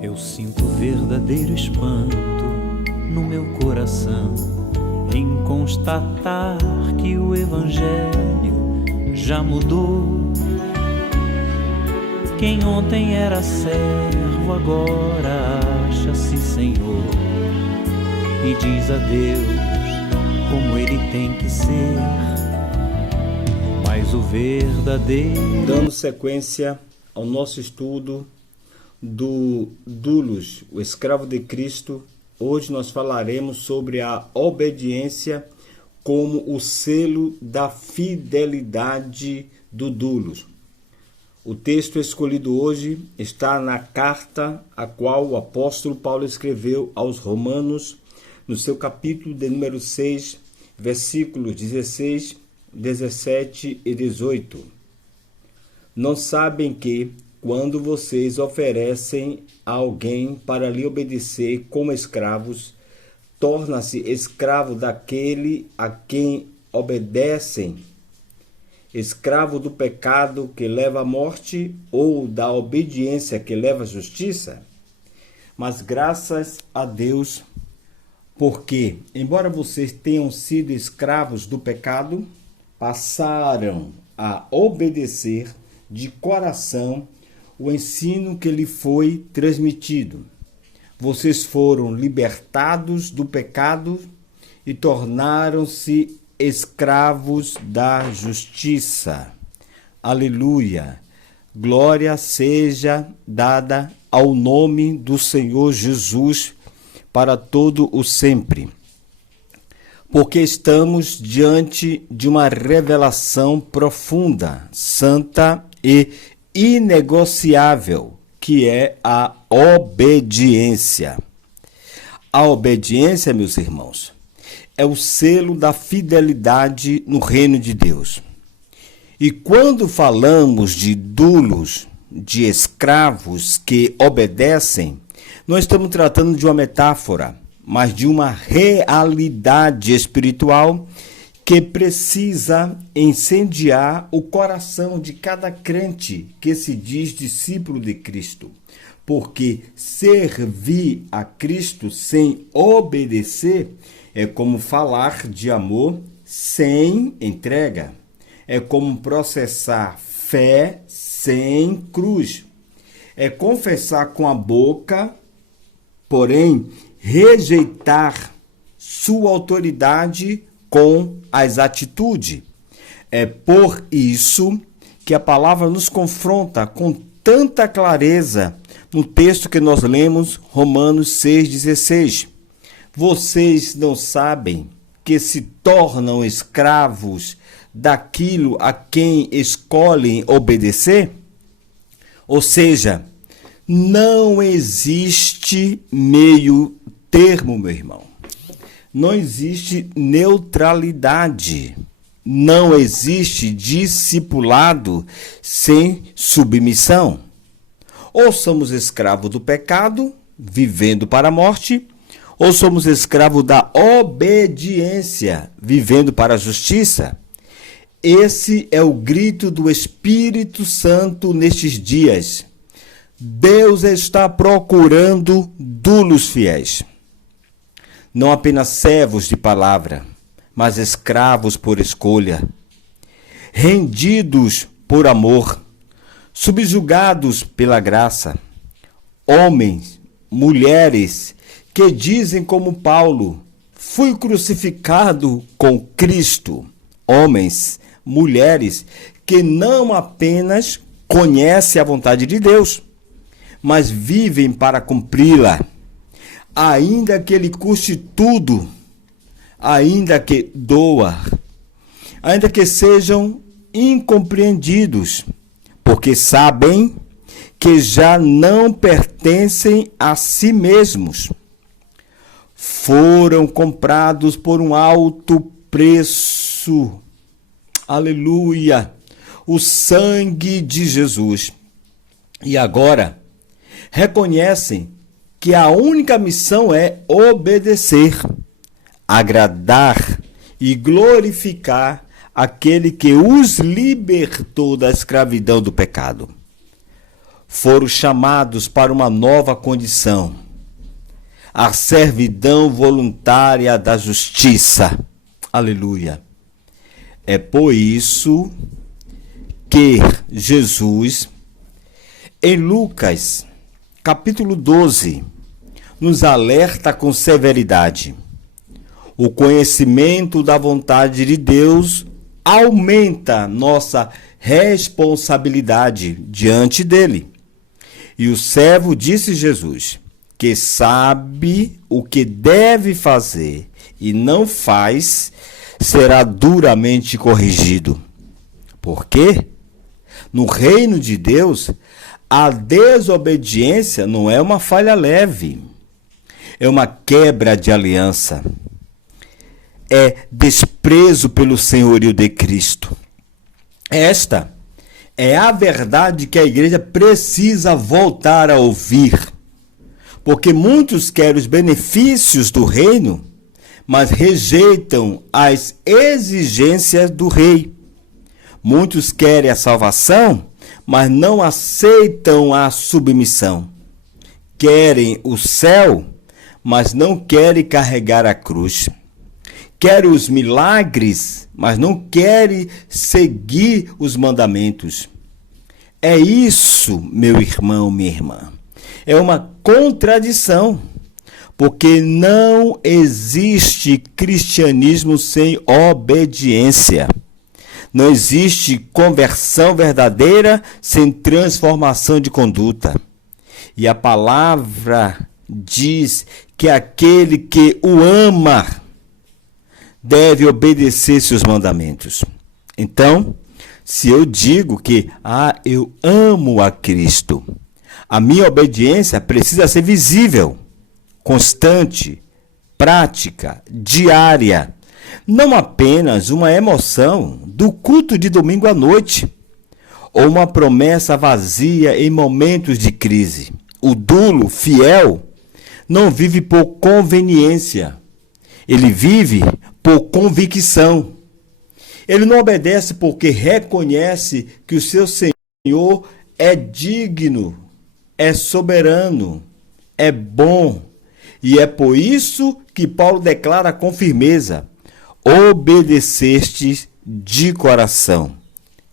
Eu sinto verdadeiro espanto no meu coração em constatar que o Evangelho já mudou. Quem ontem era servo agora acha-se Senhor e diz a Deus como ele tem que ser. Mas o verdadeiro... Dando sequência ao nosso estudo do Doulos, o escravo de Cristo, hoje nós falaremos sobre a obediência como o selo da fidelidade do Doulos. O texto escolhido hoje está na carta a qual o apóstolo Paulo escreveu aos Romanos, no seu capítulo de número 6, versículos 16, 17 e 18. Não sabem que, quando vocês oferecem a alguém para lhe obedecer como escravos, torna-se escravo daquele a quem obedecem, escravo do pecado que leva à morte ou da obediência que leva à justiça? Mas graças a Deus, porque, embora vocês tenham sido escravos do pecado, passaram a obedecer de coração o ensino que lhe foi transmitido. Vocês foram libertados do pecado e tornaram-se escravos da justiça. Aleluia! Glória seja dada ao nome do Senhor Jesus para todo o sempre. Porque estamos diante de uma revelação profunda, santa e inegociável, que é a obediência. A obediência, meus irmãos, é o selo da fidelidade no reino de Deus. E quando falamos de doulos, de escravos que obedecem, não estamos tratando de uma metáfora, mas de uma realidade espiritual que precisa incendiar o coração de cada crente que se diz discípulo de Cristo. Porque servir a Cristo sem obedecer é como falar de amor sem entrega. É como processar fé sem cruz. É confessar com a boca, porém rejeitar sua autoridade com as atitudes. É por isso que a palavra nos confronta com tanta clareza no texto que nós lemos, Romanos 6,16. Vocês não sabem que se tornam escravos daquilo a quem escolhem obedecer? Ou seja, não existe meio termo, meu irmão. Não existe neutralidade. Não existe discipulado sem submissão. Ou somos escravos do pecado, vivendo para a morte, ou somos escravos da obediência, vivendo para a justiça. Esse é o grito do Espírito Santo nestes dias. Deus está procurando doulos fiéis. Não apenas servos de palavra, mas escravos por escolha, rendidos por amor, subjugados pela graça, homens, mulheres que dizem como Paulo: fui crucificado com Cristo. Homens, mulheres que não apenas conhecem a vontade de Deus, mas vivem para cumpri-la, ainda que ele custe tudo, ainda que doa, ainda que sejam incompreendidos, porque sabem que já não pertencem a si mesmos. Foram comprados por um alto preço. Aleluia! O sangue de Jesus. E agora, reconhecem que a única missão é obedecer, agradar e glorificar aquele que os libertou da escravidão do pecado. foram chamados para uma nova condição, a servidão voluntária da justiça. Aleluia. É por isso que Jesus, em Lucas, capítulo 12, nos alerta com severidade. O conhecimento da vontade de Deus aumenta nossa responsabilidade diante dele. E o servo disse Jesus, que sabe o que deve fazer e não faz, será duramente corrigido. Por quê? No reino de Deus, a desobediência não é uma falha leve, é uma quebra de aliança, é desprezo pelo senhorio de Cristo. Esta é a verdade que a igreja precisa voltar a ouvir, porque muitos querem os benefícios do reino, mas rejeitam as exigências do rei. Muitos querem a salvação, mas não aceitam a submissão. Querem o céu, mas não querem carregar a cruz. Querem os milagres, mas não querem seguir os mandamentos. É isso, meu irmão, minha irmã. É uma contradição, porque não existe cristianismo sem obediência. Não existe conversão verdadeira sem transformação de conduta. E a palavra diz que aquele que o ama deve obedecer seus mandamentos. Então, se eu digo que eu amo a Cristo, a minha obediência precisa ser visível, constante, prática, diária. Não apenas uma emoção do culto de domingo à noite, ou uma promessa vazia em momentos de crise. O dulo, fiel, não vive por conveniência, ele vive por convicção. Ele não obedece porque reconhece que o seu Senhor é digno, é soberano, é bom. E é por isso que Paulo declara com firmeza: obedeceste de coração.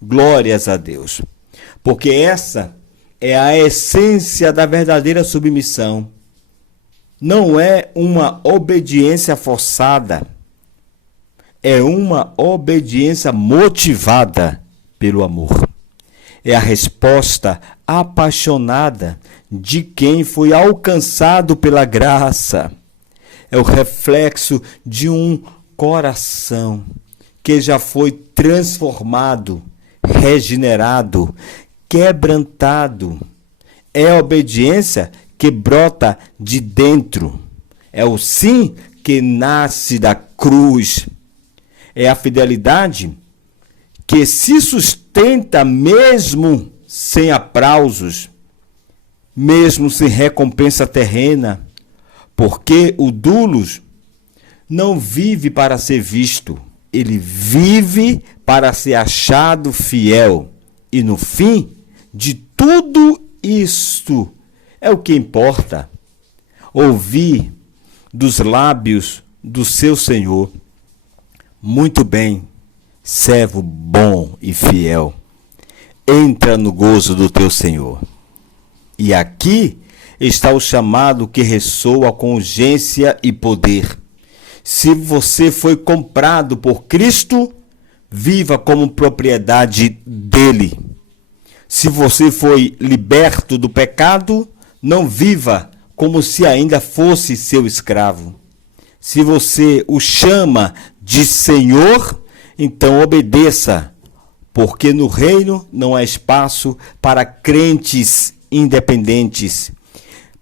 Glórias a Deus. Porque essa é a essência da verdadeira submissão. Não é uma obediência forçada, é uma obediência motivada pelo amor. É a resposta apaixonada de quem foi alcançado pela graça. É o reflexo de um coração que já foi transformado, regenerado, quebrantado. É a obediência que brota de dentro. É o sim que nasce da cruz. É a fidelidade que se sustenta mesmo sem aplausos, mesmo sem recompensa terrena, porque o doulos não vive para ser visto, ele vive para ser achado fiel. E no fim de tudo isto é o que importa: ouvir dos lábios do seu Senhor: muito bem, servo bom e fiel, entra no gozo do teu Senhor. E aqui está o chamado que ressoa com urgência e poder. Se você foi comprado por Cristo, viva como propriedade dele. Se você foi liberto do pecado, não viva como se ainda fosse seu escravo. Se você o chama de Senhor, então obedeça, porque no reino não há espaço para crentes independentes,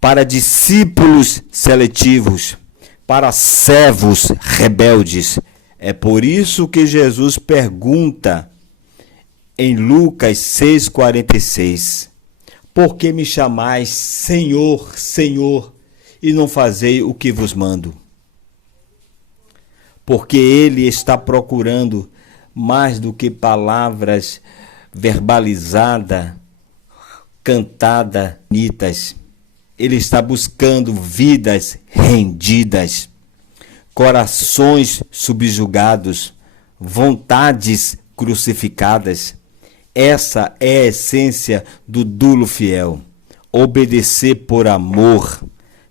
para discípulos seletivos, para servos rebeldes. É por isso que Jesus pergunta em Lucas 6,46: por que me chamais Senhor, Senhor, e não fazei o que vos mando? Porque ele está procurando mais do que palavras verbalizadas cantada, bonitas. Ele está buscando vidas rendidas, corações subjugados, vontades crucificadas. Essa é a essência do dulo fiel. Obedecer por amor,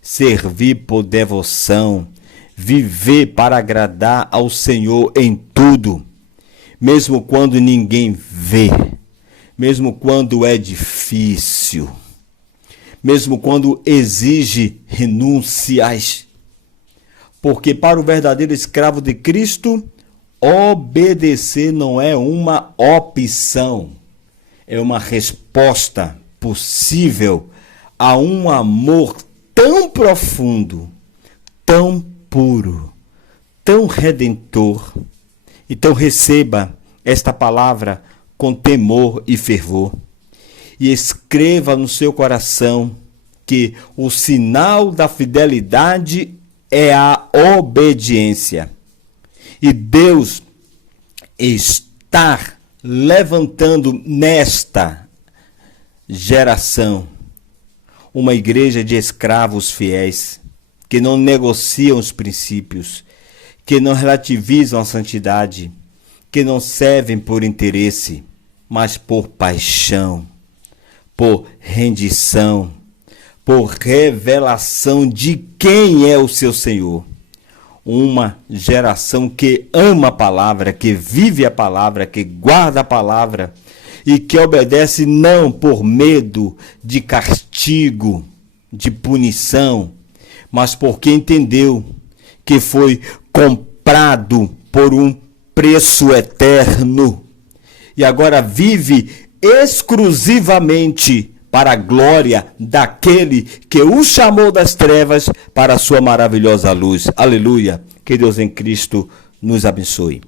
servir por devoção, viver para agradar ao Senhor em tudo, mesmo quando ninguém vê, mesmo quando é difícil, mesmo quando exige renúncias. Porque para o verdadeiro escravo de Cristo, obedecer não é uma opção, é uma resposta possível a um amor tão profundo, tão puro, tão redentor. Então receba esta palavra com temor e fervor e escreva no seu coração que o sinal da fidelidade é a obediência. E Deus está levantando nesta geração uma igreja de escravos fiéis, que não negociam os princípios, que não relativizam a santidade, que não servem por interesse, mas por paixão, por rendição, por revelação de quem é o seu Senhor. Uma geração que ama a palavra, que vive a palavra, que guarda a palavra e que obedece não por medo de castigo, de punição, mas porque entendeu que foi comprado por um preço eterno e agora vive exclusivamente para a glória daquele que o chamou das trevas para a sua maravilhosa luz. Aleluia! Que Deus em Cristo nos abençoe.